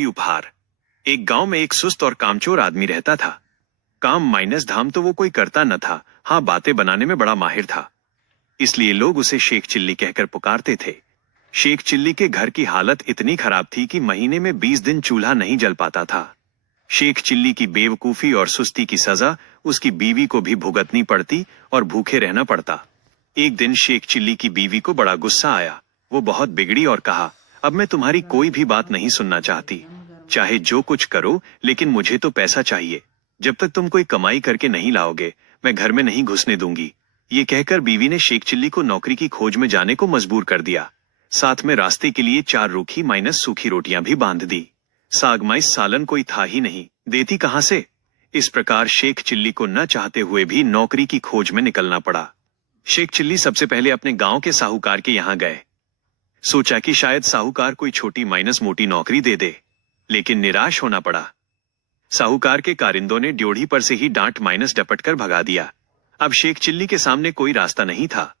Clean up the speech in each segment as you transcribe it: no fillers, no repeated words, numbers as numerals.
जादुई उपहार। एक गांव में एक सुस्त और कामचोर आदमी रहता था। काम माइनस धाम तो वो कोई करता न था, हाँ बातें बनाने में बड़ा माहिर था। इसलिए लोग उसे शेख चिल्ली कहकर पुकारते थे। शेख चिल्ली के घर की हालत इतनी खराब थी कि महीने में 20 दिन चूल्हा नहीं जल पाता था। शेख चिल्ली की बेवकूफी और सुस्ती की सजा उसकी बीवी को भी भुगतनी पड़ती और भूखे रहना पड़ता। एक दिन शेख चिल्ली की बीवी को बड़ा गुस्सा आया। वो बहुत बिगड़ी और कहा, अब मैं तुम्हारी कोई भी बात नहीं सुनना चाहती। चाहे जो कुछ करो, लेकिन मुझे तो पैसा चाहिए। जब तक तुम कोई कमाई करके नहीं लाओगे, मैं घर में नहीं घुसने दूंगी। ये कहकर बीवी ने शेख चिल्ली को नौकरी की खोज में जाने को मजबूर कर दिया। साथ में रास्ते के लिए 4 रूखी माइनस सूखी रोटियां भी बांध दी। साग माइस सालन कोई था ही नहीं, देती कहां से। इस प्रकार शेख चिल्ली को न चाहते हुए भी नौकरी की खोज में निकलना पड़ा। शेख चिल्ली सबसे पहले अपने गांव के साहूकार के यहां गए। सोचा कि शायद साहूकार कोई छोटी माइनस मोटी नौकरी दे दे, लेकिन निराश होना पड़ा। साहूकार के कारिंदों ने ड्योढ़ी पर से ही डांट माइनस डपट कर भगा दिया। अब शेख चिल्ली के सामने कोई रास्ता नहीं था।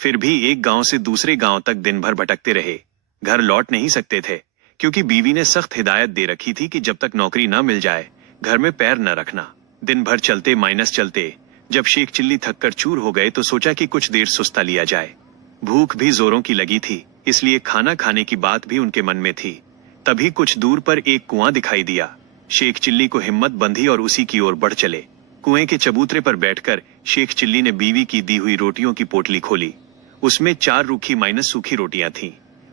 फिर भी एक गांव से दूसरे गांव तक दिन भर भटकते रहे। घर लौट नहीं सकते थे, क्योंकि बीवी ने सख्त हिदायत दे रखी थी कि जब तक नौकरी न मिल जाए, घर में पैर न रखना। दिन भर चलते माइनस चलते। जब शेख चिल्ली थककर चूर हो गए तो सोचा कि कुछ देर सुस्ता लिया जाए। भूख भी जोरों की लगी थी, इसलिए खाना खाने की बात भी उनके मन में थी। तभी कुछ दूर पर एक कुआं दिखाई दिया। शेख चिल्ली को हिम्मत बंधी और उसी की ओर बढ़ चले। कुएं के चबूतरे पर बैठकर शेख चिल्ली ने बीवी की दी हुई रोटियों की पोटली खोली। उसमें 4 रूखी माइनस सूखी रोटियां थीं।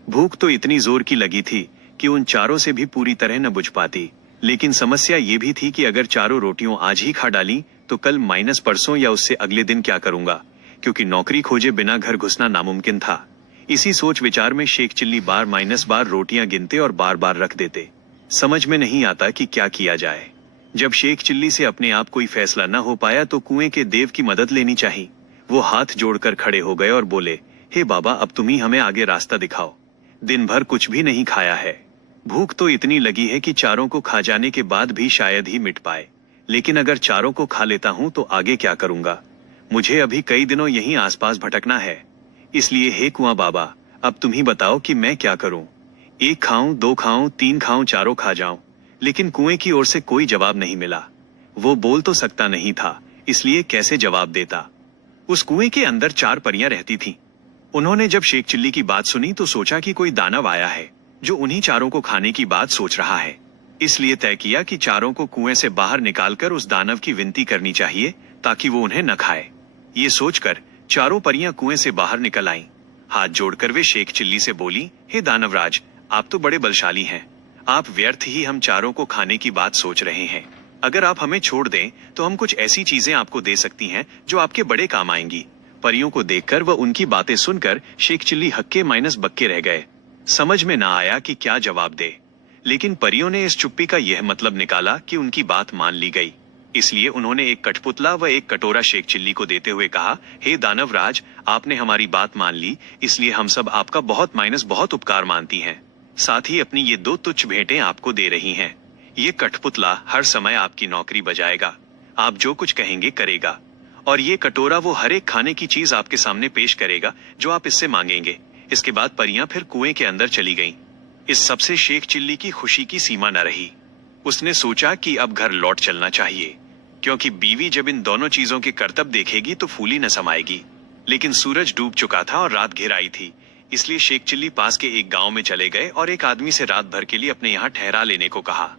भूख तो इतनी जोर की लगी थी कि उन चारों से भी पूरी तरह न बुझ पाती। लेकिन समस्या ये भी थी कि अगर चारों रोटियों आज ही खा डाली तो कल माइनस परसों या उससे अगले दिन क्या करूंगा, क्योंकि नौकरी खोजे बिना घर घुसना नामुमकिन था। इसी सोच विचार में शेख चिल्ली बार रोटियां गिनते और बार बार रख देते। समझ में नहीं आता कि क्या किया जाए। जब शेख चिल्ली से अपने आप कोई फैसला न हो पाया तो कुएं के देव की मदद लेनी चाहिए। वो हाथ जोड़कर खड़े हो गए और बोले, हे बाबा, अब तुम ही हमें आगे रास्ता दिखाओ। दिन भर कुछ भी नहीं खाया है। भूख तो इतनी लगी है कि चारों को खा जाने के बाद भी शायद ही मिट पाए। लेकिन अगर चारों को खा लेता हूं तो आगे क्या करूंगा। मुझे अभी कई दिनों यहीं आसपास भटकना है। इसलिए हे कुआं बाबा, अब तुम ही बताओ कि मैं क्या करूं। 1 खाऊं, 2 खाऊं, 3 खाऊं, चारों खा जाऊं। लेकिन कुएं की ओर से कोई जवाब नहीं मिला। वो बोल तो सकता नहीं था, इसलिए कैसे जवाब देता। उस कुएं के अंदर 4 परियां रहती थीं। उन्होंने जब शेख चिल्ली की बात सुनी तो सोचा कि कोई दानव आया है जो उन्हीं चारों को खाने की बात सोच रहा है। इसलिए तय किया कि चारों को कुएं से बाहर निकालकर उस दानव की विनती करनी चाहिए ताकि वो उन्हें न खाए। ये सोचकर चारों परियां कुएं से बाहर निकल आईं। हाथ जोड़कर वे शेख चिल्ली से बोली, हे दानवराज, आप तो बड़े बलशाली हैं। आप व्यर्थ ही हम चारों को खाने की बात सोच रहे हैं। अगर आप हमें छोड़ दें तो हम कुछ ऐसी चीजें आपको दे सकती हैं जो आपके बड़े काम आएंगी। परियों को देखकर व उनकी बातें सुनकर शेख चिल्ली हक्के माइनस बक्के रह गए। समझ में ना आया कि क्या जवाब दे। लेकिन परियों ने इस चुप्पी का यह मतलब निकाला कि उनकी बात मान ली गई। इसलिए उन्होंने एक कठपुतला व एक कटोरा शेख चिल्ली को देते हुए कहा, हे दानवराज, आपने हमारी बात मान ली, इसलिए हम सब आपका बहुत उपकार मानती हैं। साथ ही अपनी ये 2 तुच्छ भेंटें आपको दे रही हैं। ये कठपुतला हर समय आपकी नौकरी बजाएगा, आप जो कुछ कहेंगे करेगा। और ये कटोरा वो हर एक खाने की चीज आपके सामने पेश करेगा जो आप इससे मांगेंगे। इसके बाद परियां फिर कुएं के अंदर चली गईं। इस सबसे शेख चिल्ली की खुशी की सीमा न रही। उसने सोचा कि अब घर लौट चलना चाहिए, क्योंकि बीवी जब इन दोनों चीजों के करतब देखेगी तो फूली न समाएगी। लेकिन सूरज डूब चुका था और रात घिर आई थी। इसलिए शेख चिल्ली पास के एक गांव में चले गए और एक आदमी से रात भर के लिए अपने यहाँ ठहरा लेने को कहा।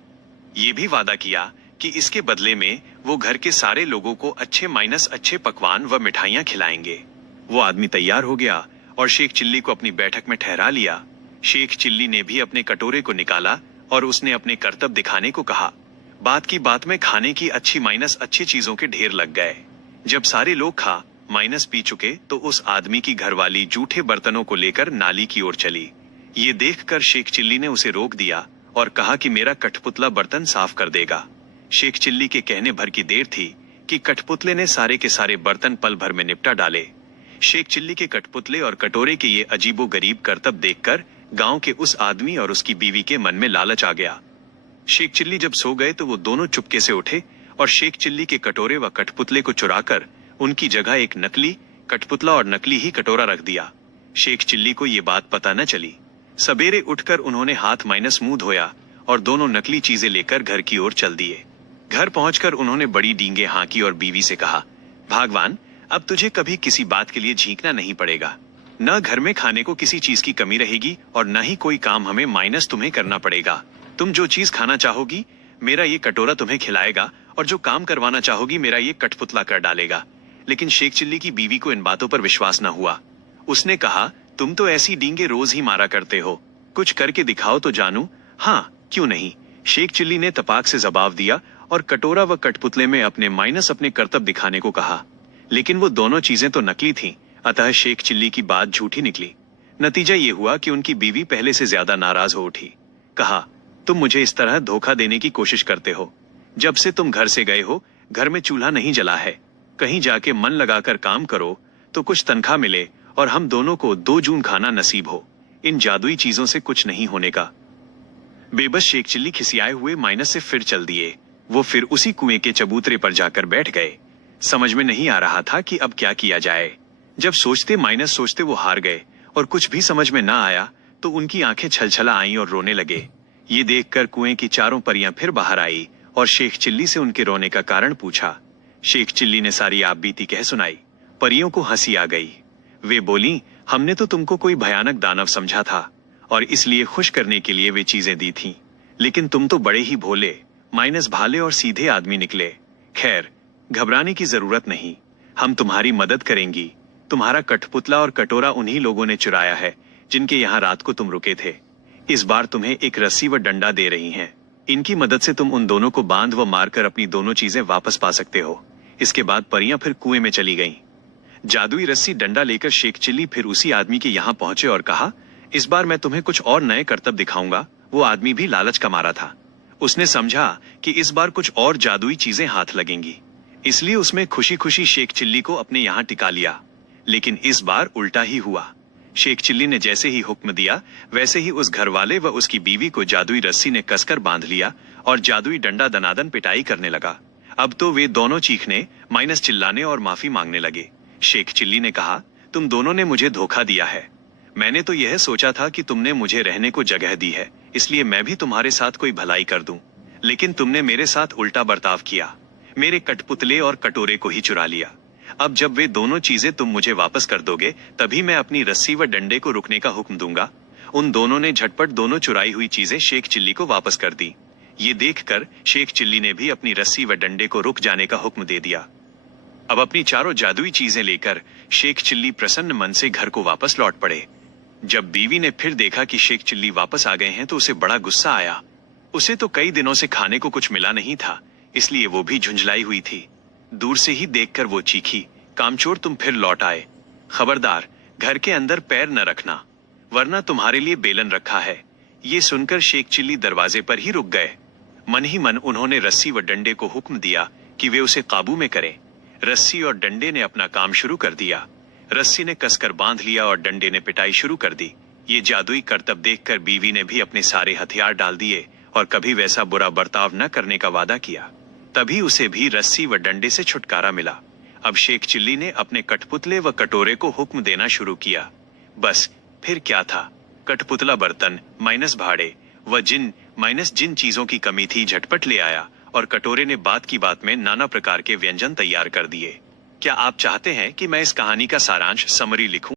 ये भी वादा किया कि इसके बदले में वो घर के सारे लोगों को अच्छे पकवान व मिठाइयां खिलाएंगे। वो आदमी तैयार हो गया और शेख चिल्ली को अपनी बैठक में ठहरा लिया। शेख चिल्ली ने भी अपने कटोरे को निकाला और उसने अपने करतब दिखाने को कहा। बात की बात में खाने की अच्छी चीजों के ढेर लग गए। जब सारे लोग खा माइनस पी चुके तो उस आदमी की घरवाली जूठे बर्तनों को लेकर नाली की ओर चली। ये देखकर शेख चिल्ली ने उसे रोक दिया और कहा कि मेरा कठपुतला बर्तन साफ कर देगा। शेख चिल्ली के कहने भर की देर थी कि कठपुतले ने सारे के सारे बर्तन पल भर में निपटा डाले। शेख चिल्ली के कठपुतले और कटोरे के ये अजीबो गरीब करतब देखकर गांव के उस आदमी और उसकी बीवी के मन में लालच आ गया। शेख चिल्ली जब सो गए तो वो दोनों चुपके से उठे और शेख चिल्ली के कटोरे व कठपुतले को चुराकर उनकी जगह एक नकली कठपुतला और नकली ही कटोरा रख दिया। शेख चिल्ली को ये बात पता न चली। सवेरे उठकर उन्होंने हाथ माइनस मुंह धोया और दोनों नकली चीजें लेकर घर की ओर चल दिए। घर पहुंचकर उन्होंने बड़ी डींगे हाँकी और बीवी से कहा, भगवान, अब तुझे कभी किसी बात के लिए झींकना नहीं पड़ेगा। न घर में खाने को किसी चीज की कमी रहेगी और न ही कोई काम हमें माइनस तुम्हें करना पड़ेगा। तुम जो चीज खाना चाहोगी मेरा ये कटोरा तुम्हें खिलाएगा, और जो काम करवाना चाहोगी मेरा ये कठपुतला कर डालेगा। लेकिन शेख चिल्ली की बीवी को इन बातों पर विश्वास न हुआ। उसने कहा, तुम तो ऐसी डींगे रोज ही मारा करते हो, कुछ करके दिखाओ तो जानू। हाँ, क्यों नहीं। शेख चिल्ली ने तपाक से जवाब दिया और कटोरा व कठपुतले में अपने माइनस अपने करतब दिखाने को कहा। लेकिन वो दोनों चीजें तो नकली थीं, अतः शेख चिल्ली की बात झूठी निकली। नतीजा ये हुआ कि उनकी बीवी पहले से ज्यादा नाराज हो उठी। कहा, तुम मुझे इस तरह धोखा देने की कोशिश करते हो। जब से तुम घर से गए हो घर में चूल्हा नहीं जला है। कहीं जाके मन लगाकर काम करो तो कुछ तनख्वाह मिले और हम दोनों को 2 जून खाना नसीब हो। इन जादुई चीजों से कुछ नहीं होने का। बेबस शेख चिल्ली खिसियाए हुए माइनस से फिर चल दिए। वो फिर उसी कुएं के चबूतरे पर जाकर बैठ गए। समझ में नहीं आ रहा था कि अब क्या किया जाए। जब सोचते माइनस सोचते वो हार गए और कुछ भी समझ में ना आया तो उनकी आंखें छलछला आईं और रोने लगे। ये देखकर कुएं की चारों परियां फिर बाहर आई और शेख चिल्ली से उनके रोने का कारण पूछा। शेख चिल्ली ने सारी आप बीती कह सुनाई। परियों को हंसी आ गई। वे बोली, हमने तो तुमको कोई भयानक दानव समझा था और इसलिए खुश करने के लिए वे चीजें दी थीं, लेकिन तुम तो बड़े ही भोले, माइनस भाले और सीधे आदमी निकले। खैर, घबराने की जरूरत नहीं, हम तुम्हारी मदद करेंगी। तुम्हारा कठपुतला और कटोरा उन्हीं लोगों ने चुराया है जिनके यहाँ रात को तुम रुके थे। इस बार तुम्हें एक रस्सी व डंडा दे रही हैं। इनकी मदद से तुम उन दोनों को बांध व मारकर अपनी दोनों चीजें वापस पा सकते हो। इसके बाद परियां फिर कुएं में चली गईं। जादुई रस्सी डंडा लेकर शेख चिल्ली फिर उसी आदमी के यहाँ पहुंचे और कहा, इस बार मैं तुम्हें कुछ और नए करतब दिखाऊंगा। वो आदमी भी लालच का मारा था। उसने समझा कि इस बार कुछ और जादुई चीजें हाथ लगेंगी, इसलिए उसमें खुशी खुशी शेख चिल्ली को अपने यहाँ टिका लिया। लेकिन इस बार उल्टा ही हुआ। शेख चिल्ली ने जैसे ही हुक्म दिया वैसे ही उस घरवाले व उसकी बीवी को जादुई रस्सी ने कसकर बांध लिया और जादुई डंडा दनादन पिटाई करने लगा। अब तो वे दोनों चीखने, माइनस चिल्लाने और माफी मांगने लगे। शेख चिल्ली ने कहा, तुम दोनों ने मुझे धोखा दिया है। मैंने तो यह सोचा था कि तुमने मुझे रहने को जगह दी है, इसलिए मैं भी तुम्हारे साथ कोई भलाई कर दूं। लेकिन तुमने मेरे साथ उल्टा बर्ताव किया, मेरे कठपुतले और कटोरे को ही चुरा लिया। अब जब वे दोनों चीजें तुम मुझे वापस कर दोगे तभी मैं अपनी रस्सी व डंडे को रुकने का हुक्म दूंगा। उन दोनों ने झटपट दोनों चुराई हुई चीजें शेख चिल्ली को वापस कर दी। ये देखकर शेख चिल्ली ने भी अपनी रस्सी व डंडे को रुक जाने का हुक्म दे दिया। अब अपनी चारों जादुई चीजें लेकर शेख चिल्ली प्रसन्न मन से घर को वापस लौट पड़े। जब बीवी ने फिर देखा कि शेख चिल्ली वापस आ गए हैं तो उसे बड़ा गुस्सा आया। उसे तो कई दिनों से खाने को कुछ मिला नहीं था, इसलिए वो भी झुंझलाई हुई थी। दूर से ही देखकर वो चीखी, कामचोर, तुम फिर लौट आए। खबरदार, घर के अंदर पैर न रखना, वरना तुम्हारे लिए बेलन रखा है। ये सुनकर शेख चिल्ली दरवाजे पर ही रुक गए। मन ही मन उन्होंने रस्सी व डंडे को हुक्म दिया कि वे उसे काबू में करें। रस्सी और डंडे ने अपना काम शुरू कर दिया। रस्सी ने कसकर बांध लिया और डंडे ने पिटाई शुरू कर दी। ये जादुई करतब देखकर बीवी ने भी अपने सारे हथियार डाल दिए और कभी वैसा बुरा बर्ताव न करने का वादा किया। तभी उसे भी रस्सी व डंडे से छुटकारा मिला। अब शेख चिल्ली ने अपने कठपुतले व कटोरे को हुक्म देना शुरू किया। बस फिर क्या था, कठपुतला बर्तन माइनस भाड़े व जिन माइनस जिन चीजों की कमी थी झटपट ले आया और कटोरे ने बात की बात में नाना प्रकार के व्यंजन तैयार कर दिए। क्या आप चाहते हैं कि मैं इस कहानी का सारांश समरी लिखूं?